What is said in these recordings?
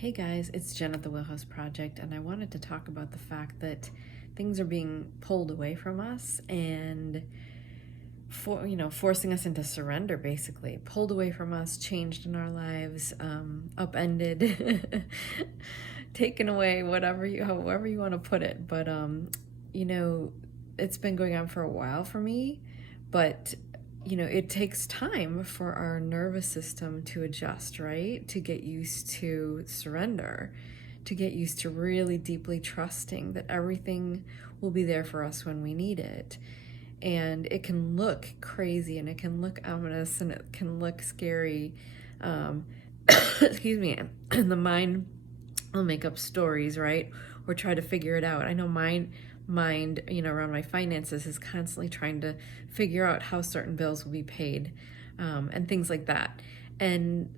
Hey guys, it's Jen at the Wheelhouse Project, and I wanted to talk about the fact that things are being pulled away from us and forcing us into surrender, basically pulled away from us, changed in our lives, upended, taken away, however you want to put it. But you know, it's been going on for a while for me, but it takes time for our nervous system to adjust, right? To get used to surrender, to get used to really deeply trusting that everything will be there for us when we need it. And it can look crazy and it can look ominous and it can look scary. Excuse me. And the mind will make up stories, right? Or try to figure it out. I know mind around my finances is constantly trying to figure out how certain bills will be paid, and things like that. And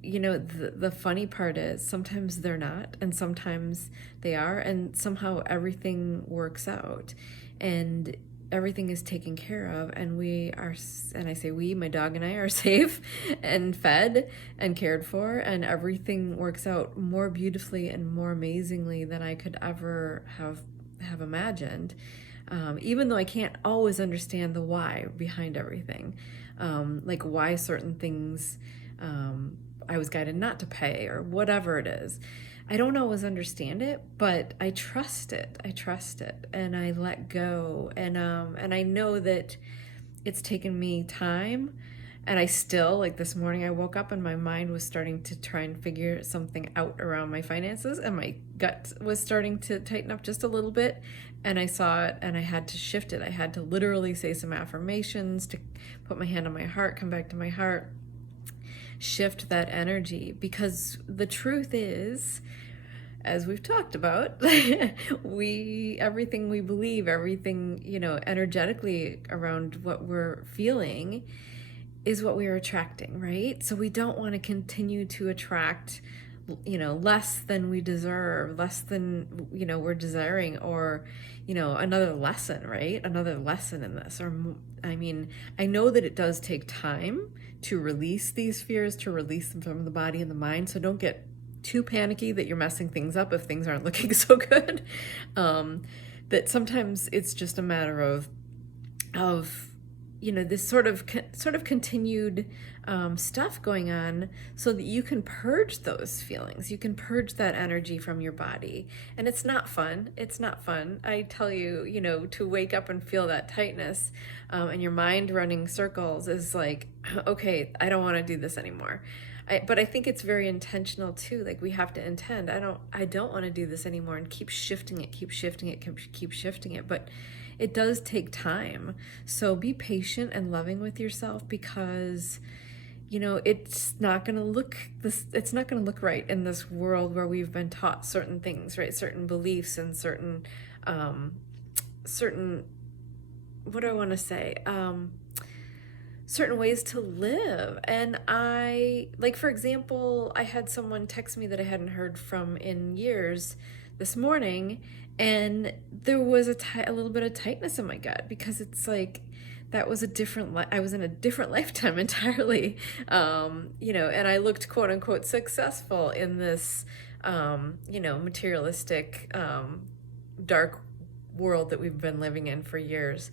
the funny part is sometimes they're not, and sometimes they are, and somehow everything works out and everything is taken care of, and we are, and I say we, my dog and I are safe and fed and cared for, and everything works out more beautifully and more amazingly than I could ever have imagined, even though I can't always understand the why behind everything, like why certain things I was guided not to pay or whatever it is. I don't always understand it, but I trust it. And I let go, and I know that it's taken me time. And I still, like this morning, I woke up and my mind was starting to try and figure something out around my finances, and my gut was starting to tighten up just a little bit. And I saw it and I had to shift it. I had to literally say some affirmations, to put my hand on my heart, come back to my heart, shift that energy. Because the truth is, as we've talked about, everything we believe, everything, energetically around what we're feeling is what we are attracting, right? So we don't want to continue to attract, less than we deserve, less than, we're desiring, or, another lesson, right? Another lesson in this. Or, I know that it does take time to release these fears, to release them from the body and the mind. So don't get too panicky that you're messing things up if things aren't looking so good. That sometimes it's just a matter of this sort of continued stuff going on, so that you can purge those feelings, you can purge that energy from your body. And it's not fun. I tell you, to wake up and feel that tightness, and your mind running circles is like, okay, I don't want to do this anymore. But I think it's very intentional too. Like, we have to intend, I don't want to do this anymore, and keep shifting it. But it does take time. So be patient and loving with yourself, because it's not going to look right in this world where we've been taught certain things, right? Certain beliefs and certain what do I want to say? Certain ways to live. And for example, I had someone text me that I hadn't heard from in years this morning, and there was a little bit of tightness in my gut, because it's like, that was I was in a different lifetime entirely, and I looked quote unquote successful in this, materialistic, dark world that we've been living in for years.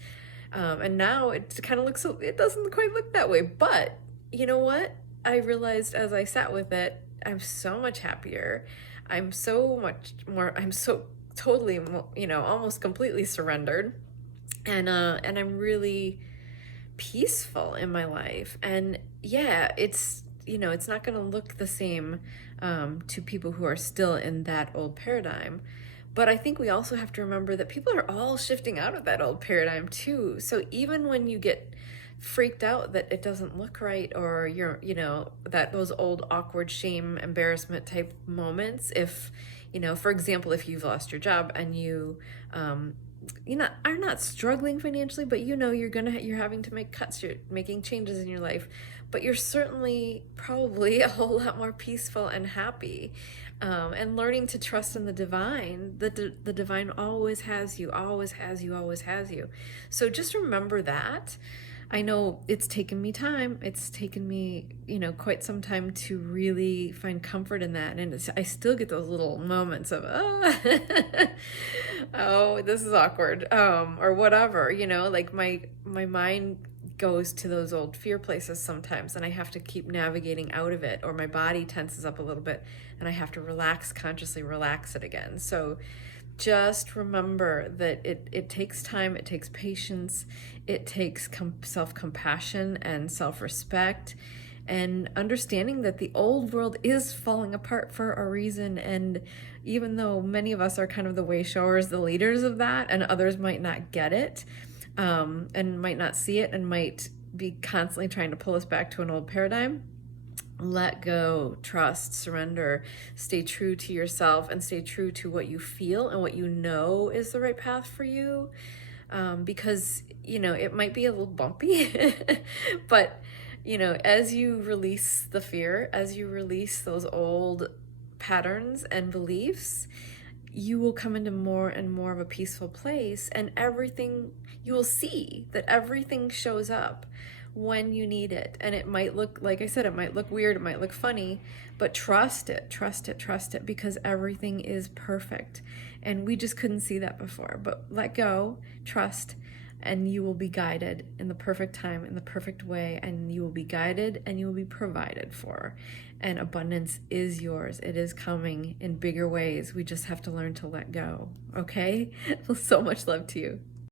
And now it kind of it doesn't quite look that way. But you know what? I realized as I sat with it, I'm so much happier. I'm so totally, almost completely surrendered. And I'm really peaceful in my life. And yeah, it's not going to look the same to people who are still in that old paradigm. But I think we also have to remember that people are all shifting out of that old paradigm too. So even when you get freaked out that it doesn't look right, or you're, that those old awkward shame, embarrassment type moments, if, for example, if you've lost your job and you are not struggling financially, but you're having to make cuts, you're making changes in your life, but you're certainly probably a whole lot more peaceful and happy, and learning to trust in the divine. The divine always has you. So just remember that. I know it's taken me time. It's taken me, quite some time to really find comfort in that. And I still get those little moments of, oh, oh, this is awkward, or whatever, like my mind goes to those old fear places sometimes, and I have to keep navigating out of it, or my body tenses up a little bit and I have to consciously relax it again. So just remember that it takes time, it takes patience, it takes self-compassion and self-respect, and understanding that the old world is falling apart for a reason. And even though many of us are kind of the way showers, the leaders of that, and others might not get it, and might not see it, and might be constantly trying to pull us back to an old paradigm, let go, trust, surrender, stay true to yourself, and stay true to what you feel and what you know is the right path for you. Because, it might be a little bumpy, but, as you release the fear, as you release those old patterns and beliefs, you will come into more and more of a peaceful place, and you will see that everything shows up when you need it. And it might look, like I said, it might look weird, it might look funny, but trust it, because everything is perfect. And we just couldn't see that before. But let go, trust, and you will be guided in the perfect time, in the perfect way, and you will be guided and you will be provided for. And abundance is yours. It is coming in bigger ways. We just have to learn to let go. Okay? So much love to you.